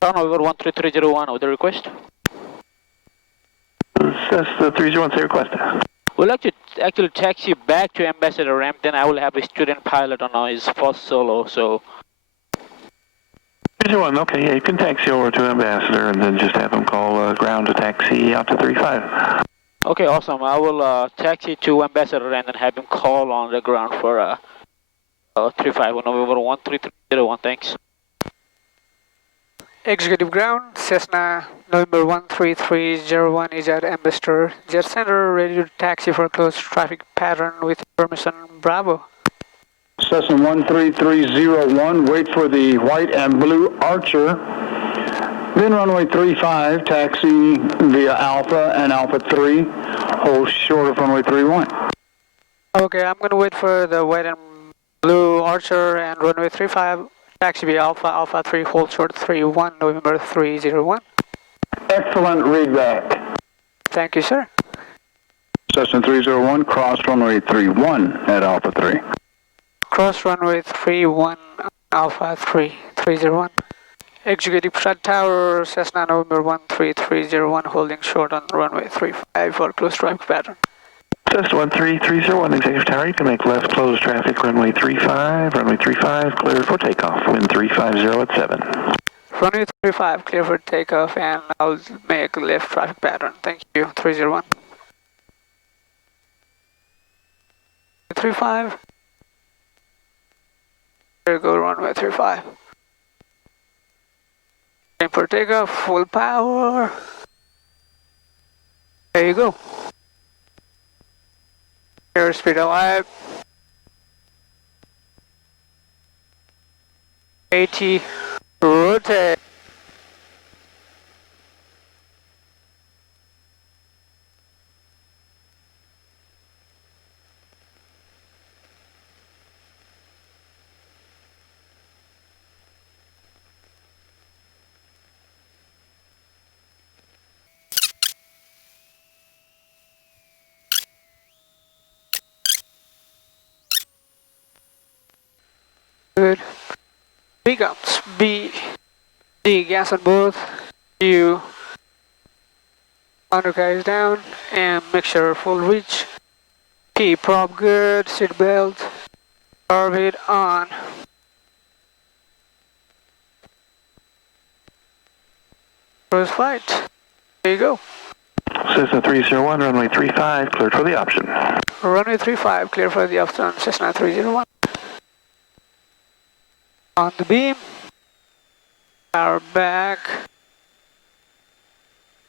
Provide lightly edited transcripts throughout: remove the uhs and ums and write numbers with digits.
Town over 13301 with the request. Cessna 301, say request. We'd like to actually taxi back to Ambassador Ramp, then I will have a student pilot on his first solo, so... 301, okay, yeah, you can taxi over to Ambassador and then just have him call ground to taxi out to 35. Okay, awesome. I will taxi to Ambassador and then have him call on the ground for 35 November 13301, thanks. Executive ground, Cessna November 13301 is at Ambassador Jet Center, ready to taxi for close traffic pattern with permission. Bravo. Cessna 13301, wait for the white and blue Archer. Then runway 35, taxi via Alpha and Alpha 3, hold short of runway 31. Okay, I'm going to wait for the white and blue Archer and runway 35, taxi via Alpha, Alpha 3, hold short 31, November 301. Excellent readback. Thank you, sir. Cessna 301, cross runway 31 at Alpha 3. Cross runway 31, Alpha 3, 301. Executive Flight Tower, Cessna November 13301, holding short on runway 35 for close traffic pattern. Cessna 13301, Executive Tower, you can make left close traffic, runway 35, clear for takeoff, wind 350 at 7. Runway 35, clear for takeoff, and I'll make left traffic pattern. Thank you, 301. 35. There you go, runway 35. Aim for takeoff, full power. There you go. Airspeed alive. 80, rotate. Good. B comes. B. D. Gas on both. U. Under guys down. And mixture full reach. P. Prop good. Seat belt. Orbit on. Cruise flight. There you go. Cessna 301, runway 35, cleared for the option. Runway 35, clear for the option. Cessna 301. On the beam, power back,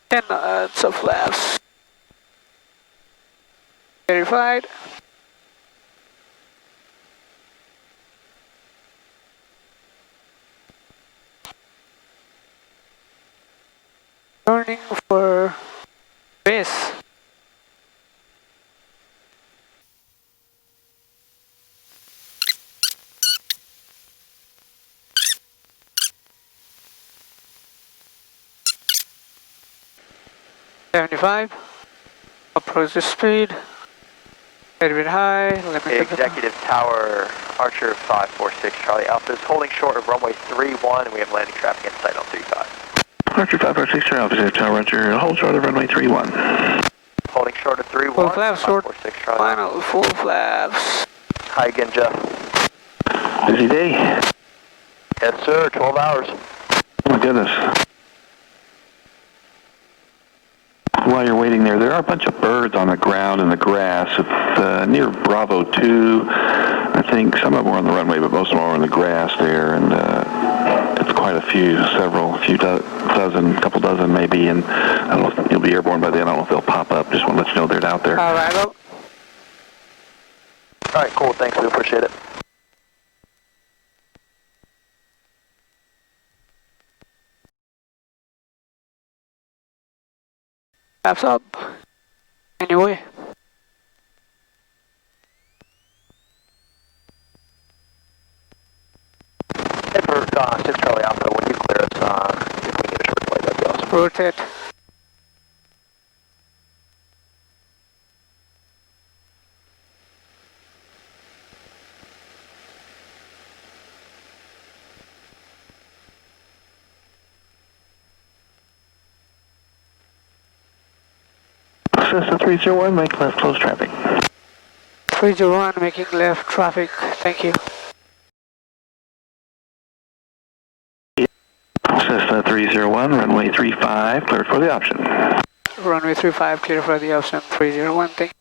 10 knots of flaps, verified. Turning for base. $75, approach the speed, a bit high, Executive Tower, Archer 546 Charlie Alpha is holding short of runway 31 and we have landing traffic in sight on 35. Archer 546 Charlie Alpha, Tower Archer, hold short of runway 31. Holding short of 31, full flaps, short, 546 Charlie final, full flaps. Hi again, Jeff. Busy day. Yes, sir, 12 hours. Oh my goodness. While you're waiting there are a bunch of birds on the ground in the grass. It's near Bravo 2. I think some of them are on the runway, but most of them are in the grass there. And it's quite a few, couple dozen maybe. And I don't know if you'll be airborne by then. I don't know if they'll pop up. Just want to let you know they're out there. All right, All right, cool. Thanks. We appreciate it. flaps up. Anyway. Hey, for 6 Charlie Alpha, when you clear us, if we need a short flight, that'd be awesome. Rotate. Cessna 301, make left close traffic. 301, making left traffic. Thank you. Cessna 301, runway 35, cleared for the option. Runway 35, clear for the option 301. Thank you.